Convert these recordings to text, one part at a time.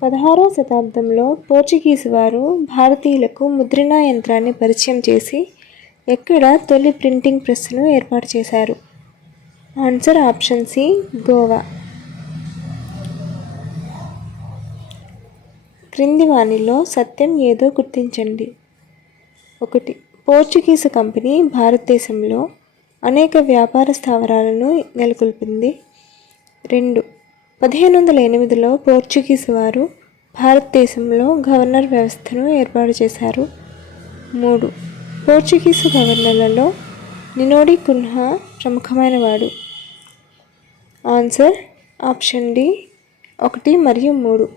16వ శతాబ్దంలో పోర్చుగీసు వారు భారతీయులకు ముద్రణా యంత్రాన్ని పరిచయం చేసి ఎక్కడ తొలి ప్రింటింగ్ ప్రెస్ను ఏర్పాటు చేశారు? Answer option C Goa. క్రింది వానిలో సత్యం ఏదో గుర్తించండి. 1. పోర్చుగీసు కంపెనీ భారతదేశంలో అనేక వ్యాపార స్థావరాలను నెలకొల్పింది. 2. 1508లో పోర్చుగీసు వారు భారతదేశంలో గవర్నర్ వ్యవస్థను ఏర్పాటు చేశారు. 3. పోర్చుగీసు గవర్నర్లలో నినోడి కున్హా ప్రముఖమైన వాడు. ఆన్సర్ ఆప్షన్ డి 1 మరియు 3.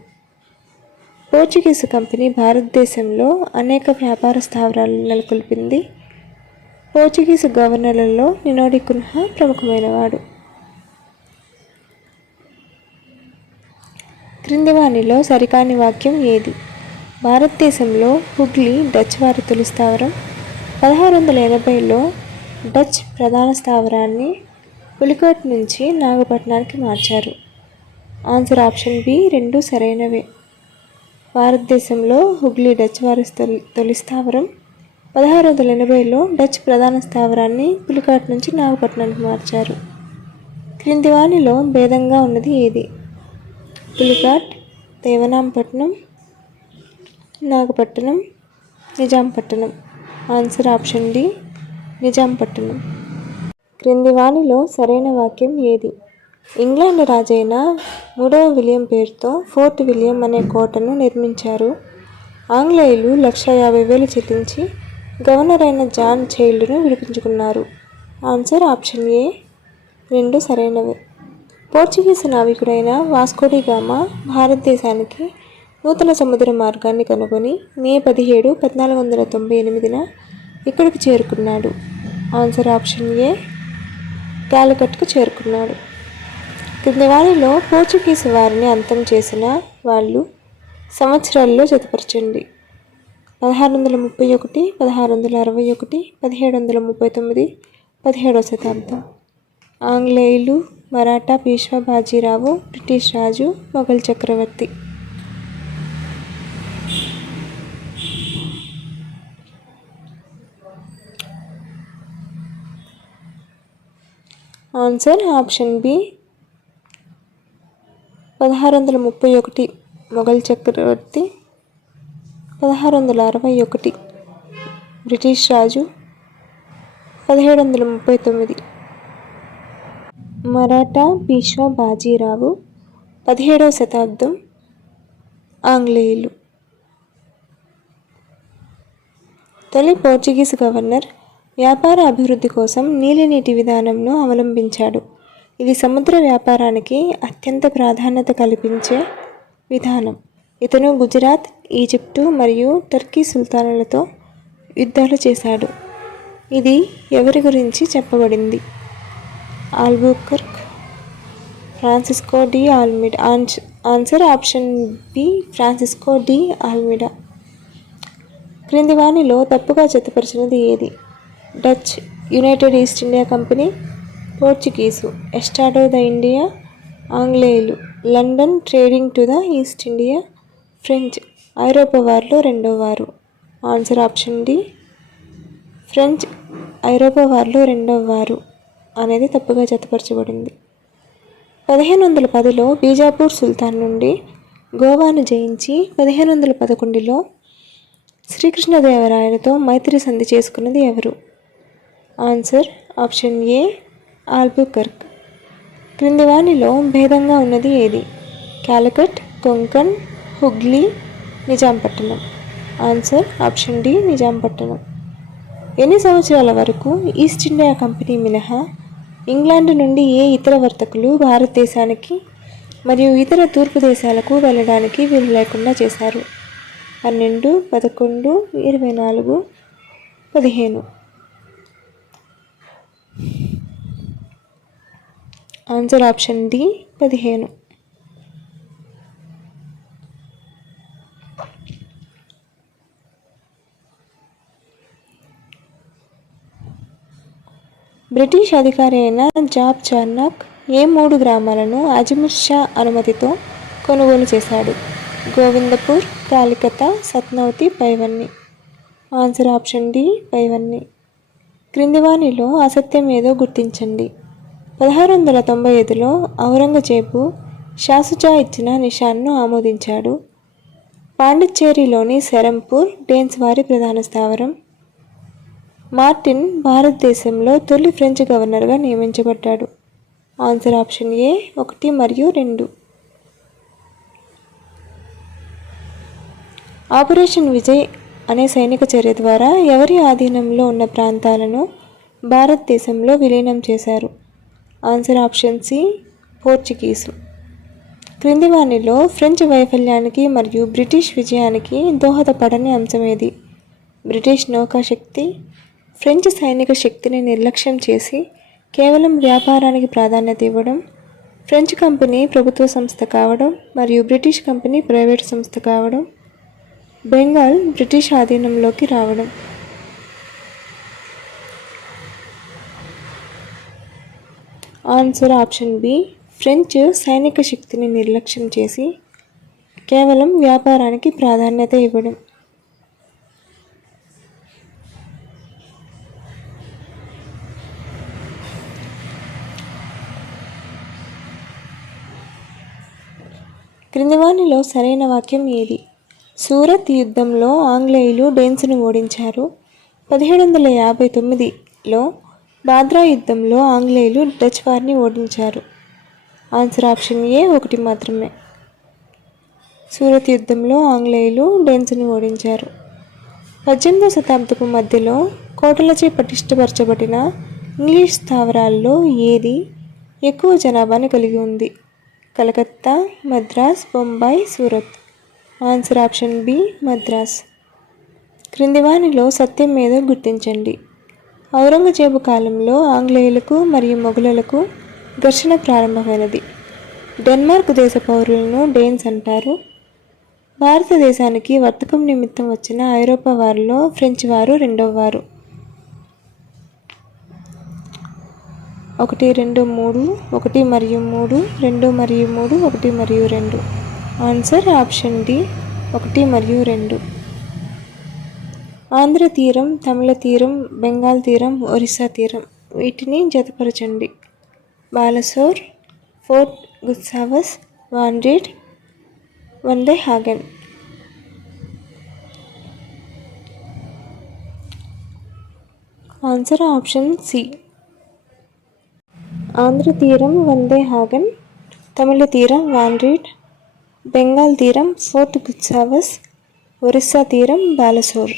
పోర్చుగీసు కంపెనీ భారతదేశంలో అనేక వ్యాపార స్థావరాలను నెలకొల్పింది. పోర్చుగీసు గవర్నర్లలో నినోడి కున్హా ప్రముఖమైన వాడు. క్రింది వానిలో సరికాని వాక్యం ఏది? భారతదేశంలో హుగ్లీ డచ్ వారి తొలి స్థావరం. 1680లో డచ్ ప్రధాన స్థావరాన్ని పులికోట్ నుంచి నాగపట్నానికి మార్చారు. ఆన్సర్ ఆప్షన్ బి 2 సరైనవే. భారతదేశంలో హుగ్లీ డచ్ వారి తొలి స్థావరం. 1680లో డచ్ ప్రధాన స్థావరాన్ని పులికాట్ నుంచి నాగపట్నానికి మార్చారు. క్రింది వానిలో భేదంగా ఉన్నది ఏది? Pulicat, Devanampatnam, Nagapatnam, Nizampatnam. Answer option D Nizampatnam. క్రింది వానిలో సరైన వాక్యం ఏది? ఇంగ్లాండ్ రాజైన 3వ విలియం పేరుతో ఫోర్ట్ విలియం అనే కోటను నిర్మించారు. ఆంగ్లేయులు 1,50,000 చెల్లించి గవర్నర్ అయిన జాన్ చైల్డ్ను విడిపించుకున్నారు. ఆన్సర్ ఆప్షన్ ఏ 2 సరైనవే. పోర్చుగీసు నావికుడైన వాస్కో డి గామా భారతదేశానికి నూతన సముద్ర మార్గాన్ని కనుగొని మే 17, 1498న ఇక్కడికి చేరుకున్నాడు. ఆన్సర్ ఆప్షన్ ఏ కాలికట్కు చేరుకున్నాడు. క్రింది వారిలో పోర్చుగీసు వారిని అంతం చేసిన వాళ్ళు సంవత్సరాల్లో జతపరచండి. 1631, 1661, 1739, 17వ శతాబ్దం. ఆంగ్లేయులు, మరాఠా పీష్వా బాజీరావు, బ్రిటిష్ రాజు, మొఘల్ చక్రవర్తి. ఆన్సర్ ఆప్షన్ బి 1631 మొఘల్ చక్రవర్తి, 1661 బ్రిటిష్ రాజు, 1739 మరాఠా పీష్వా బాజీరావు, 17వ శతాబ్దం ఆంగ్లేయులు. తొలి పోర్చుగీసు గవర్నర్ వ్యాపార అభివృద్ధి కోసం నీలినీటి విధానంను అవలంబించాడు. ఇది సముద్ర వ్యాపారానికి అత్యంత ప్రాధాన్యత కల్పించే విధానం. ఇతను గుజరాత్, ఈజిప్టు మరియు టర్కీ సుల్తానులతో యుద్ధాలు చేశాడు. ఇది ఎవరి గురించి చెప్పబడింది? Albuquerque, Francisco de Almeida. Answer option B Francisco de Almeida. క్రింది వానిలో తప్పుగా జతపరిచినది ఏది? Dutch, united East India company, Portuguese, Estado da India, ఆంగ్లేయులు, London trading to the East India, French, ఐరోపా వారిలో రెండవ వారు. ఆన్సర్ ఆప్షన్ డి ఫ్రెంచ్, ఐరోపా వారిలో రెండవ వారు అనేది తప్పుగా జతపరచబడింది. 1510లో బీజాపూర్ సుల్తాన్ నుండి గోవాను జయించి 1511లో శ్రీకృష్ణదేవరాయలతో మైత్రి సంధి చేసుకున్నది ఎవరు? Answer option A Albuquerque. క్రింది వానిలో భేదంగా ఉన్నది ఏది? Calicut, Konkan, Hooghly, Nizampatnam. Answer option D Nizampatnam. ఎన్ని సంవత్సరాల వరకు ఈస్ట్ ఇండియా కంపెనీ మినహా ఇంగ్లాండ్ నుండి ఏ ఇతర వర్తకులు భారతదేశానికి మరియు ఇతర తూర్పు దేశాలకు వెళ్ళడానికి వీలు లేకుండా చేశారు? 12, 11, 24, 15. Answer option D 15. బ్రిటిష్ అధికారి అయిన జాబ్ చార్నాక్ ఏ 3 గ్రామాలను అజ్మీర్ షా అనుమతితో కొనుగోలు చేశాడు? గోవిందపూర్, కాలికత, సత్నవతి, పైవన్నీ. ఆన్సర్ ఆప్షన్ డి పైవన్నీ. క్రింది వానిలో అసత్యం ఏదో గుర్తించండి. 1695లో ఔరంగజేబు షాసుజా ఇచ్చిన నిషాన్ను ఆమోదించాడు. పాండిచ్చేరిలోని సెరంపూర్ డేన్స్ వారి ప్రధాన స్థావరం. మార్టిన్ భారతదేశంలో తొలి ఫ్రెంచ్ గవర్నర్గా నియమించబడ్డాడు. ఆన్సర్ ఆప్షన్ ఏ 1 మరియు 2. ఆపరేషన్ విజయ్ అనే సైనిక చర్య ద్వారా ఎవరి ఆధీనంలో ఉన్న ప్రాంతాలను భారతదేశంలో విలీనం చేశారు? Answer option C Portuguese. క్రింది వానిలో ఫ్రెంచ్ వైఫల్యానికి మరియు బ్రిటిష్ విజయానికి దోహదపడని అంశమేది? బ్రిటిష్ నౌకాశక్తి, ఫ్రెంచ్ సైనిక శక్తిని నిర్లక్ష్యం చేసి కేవలం వ్యాపారానికి ప్రాధాన్యత ఇవ్వడం, ఫ్రెంచ్ కంపెనీ ప్రభుత్వ సంస్థ కావడం మరియు బ్రిటిష్ కంపెనీ ప్రైవేట్ సంస్థ కావడం, బెంగాల్ బ్రిటిష్ ఆధీనంలోకి రావడం. ఆన్సర్ ఆప్షన్ బి ఫ్రెంచ్ సైనిక శక్తిని నిర్లక్ష్యం చేసి కేవలం వ్యాపారానికి ప్రాధాన్యత ఇవ్వడం. క్రింది వానిలో సరైన వాక్యం ఏది? సూరత్ యుద్ధంలో ఆంగ్లేయులు డేన్స్ను ఓడించారు. 1759లో బాద్రా యుద్ధంలో ఆంగ్లేయులు డచ్ వారిని ఓడించారు. ఆన్సర్ ఆప్షన్ ఏ 1 మాత్రమే. సూరత్ యుద్ధంలో ఆంగ్లేయులు డేన్స్ను ఓడించారు. 18వ శతాబ్దపు మధ్యలో కోటలచే పటిష్టపరచబడిన ఇంగ్లీష్ స్థావరాల్లో ఏది ఎక్కువ జనాభాను కలిగి ఉంది? Calcutta, Madras, Bombay, Surat. Answer option B Madras. క్రింది వానిలో సత్యం ఏదో గుర్తించండి. ఔరంగజేబు కాలంలో ఆంగ్లేయులకు మరియు మొఘలులకు ఘర్షణ ప్రారంభమైనది. డెన్మార్క్ దేశ పౌరులను డేన్స్ అంటారు. భారతదేశానికి వర్తకం నిమిత్తం వచ్చిన ఐరోపా వారిలో ఫ్రెంచ్ వారు రెండవ వారు. 1, 2, 3, 1 మరియు 3, 2 మరియు 3, 1 మరియు 2. ఆన్సర్ ఆప్షన్ డి 1 మరియు 2. ఆంధ్ర తీరం, తమిళ తీరం, బెంగాల్ తీరం, ఒరిస్సా తీరం వీటిని జతపరచండి. Balasore, fort Gustavus, Van Reede, Vande Hagen. Answer option C. Andhra తీరం వందే హాగన్, తమిళ తీరం వాన్ రీడ్, బెంగాల్ తీరం ఫోర్ట్ గుస్టావస్, ఒరిస్సా తీరం బాలసోర్.